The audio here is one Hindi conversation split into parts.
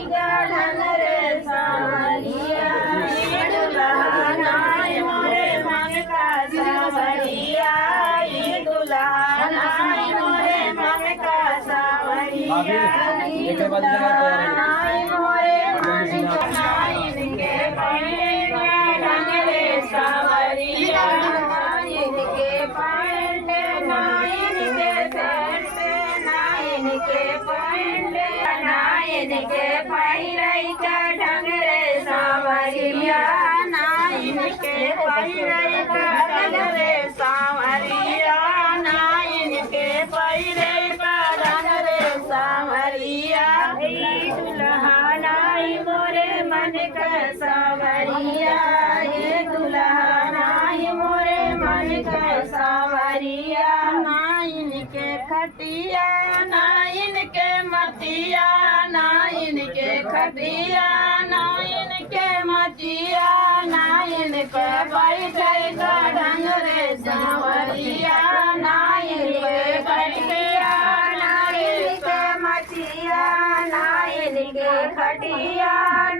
ढंग रे सावरिया ये दुल्हन आई मोरे मन का सावरिया ये दुल्हन आई मोरे मन का सावरिया ये दुल्हन आई मोरे मन का इनके पहने ढंग रे सावरिया इनके पहने इनके पहने इनके पहने इनके पहिरई का ढंग रे सावरिया इनके पहिरई का ढंग रे सावरिया इनके पहिरई का ढंग रे सावरिया दुल्हन आई मोरे मन का सावरिया ये दुल्हन आई मोरे मन का सावरिया ना इनके खटिया ना इनके मतिया ना इनके खटिया ना इनके मतिया ना इनके बैठे का ढंग रे सावरिया ना इनके खटिया ना इनके मतिया ना इनके खटिया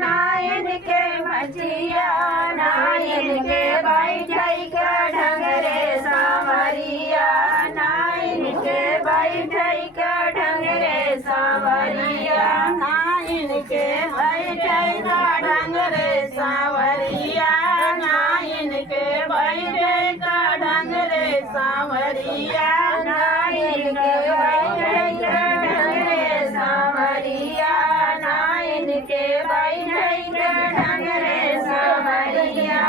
ना इनके मतिया ना इनके बैठे का ढंग रे सावरिया ना इनके बैठे का ढंग रे सावरिया ना इनके बैठे का ढंग रे सावरिया ना इनके बैठे का ढंग रे सावरिया ना इनके बैठे का ढंग रे सावरिया ना इनके बैठे का ढंग रे सावरिया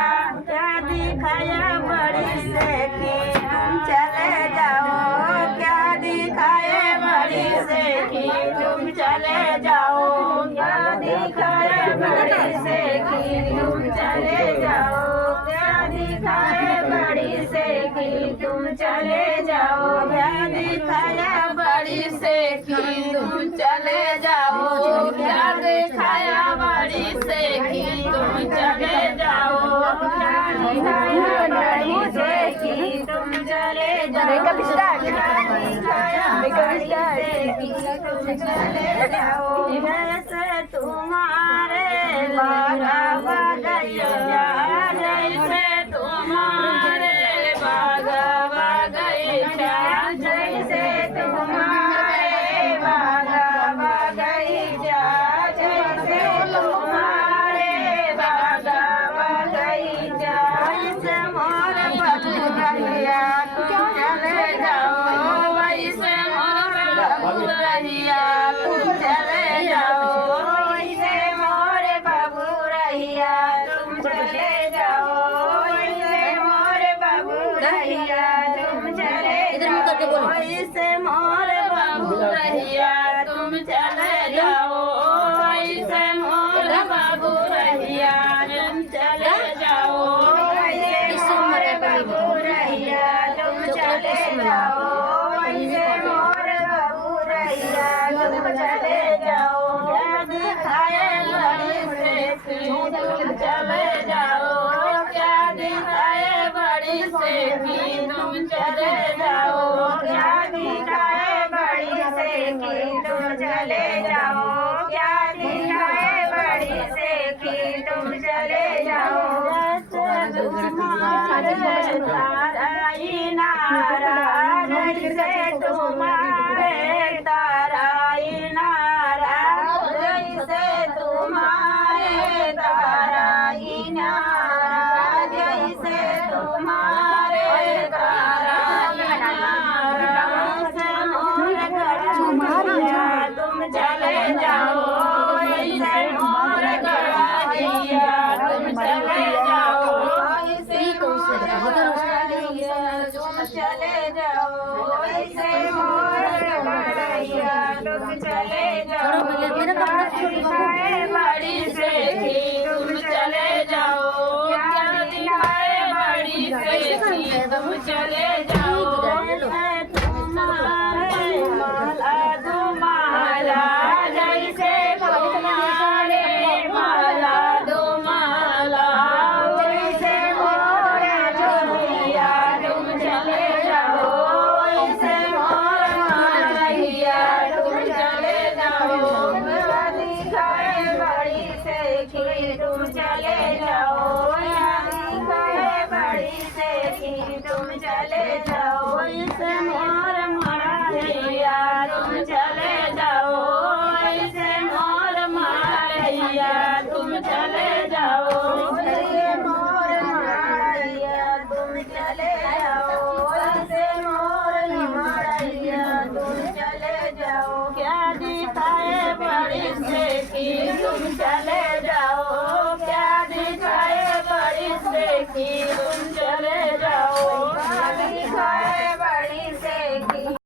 क्या दिखाया बड़ी से कि तुम चले जाओ क्या दिखाए बड़ी से कि तुम चले जाओ क्या दिखाए बड़ी से कि तुम चले जाओ क्या दिखाए बड़ी से कि तुम चले जाओ क्या दिखाया बड़ी से कि तुम चले जाओ क्या दिखाया बड़ी से कि तुम चले जाओ क्या दिखाया बड़ी से कि तुम चले जाओ जैसे तुम्हारे बागा बगैया जैसे तुम्हारे बागा बगैया जैसे तुम्हारे बागा बगैया जैसे तुम्हारे बागा बगैया जैसे मोर बगैया तुम चले जाओ वैसे मोर बगैया तुम चले जाओ वैसे मोर बबुरैया तुम चले जाओ वैसे मोर बबुरैया तुम चले जाओ वैसे मोर बबुरैया तुम चले जाओ वैसे मोर बबुरैया तुम चले जाओ वैसे मोर बबुरैया तुम चले जाओ वैसे मोर बबुरैया तुम चले जाओ क्या दिखाए बड़ी से कि तुम चले जाओ क्या दिखाए बड़ी से कि तुम चले जाओ क्या दिखाए बड़ी से कि तुम चले जाओ क्या दिखाए बड़ी से कि तुम चले जाओ तुम्हारे ताराई नारा जैसे तुम्हारे ताराई नारा जैसे तुम्हारे ताराई नारा जैसे तुम्हारे ताराई नारा तुम चले जाओ वैसे मोर गड़हिया तुम चले जाओ वैसे मोर गड़हिया तुम चले जाओ वैसे मोर गड़हिया चले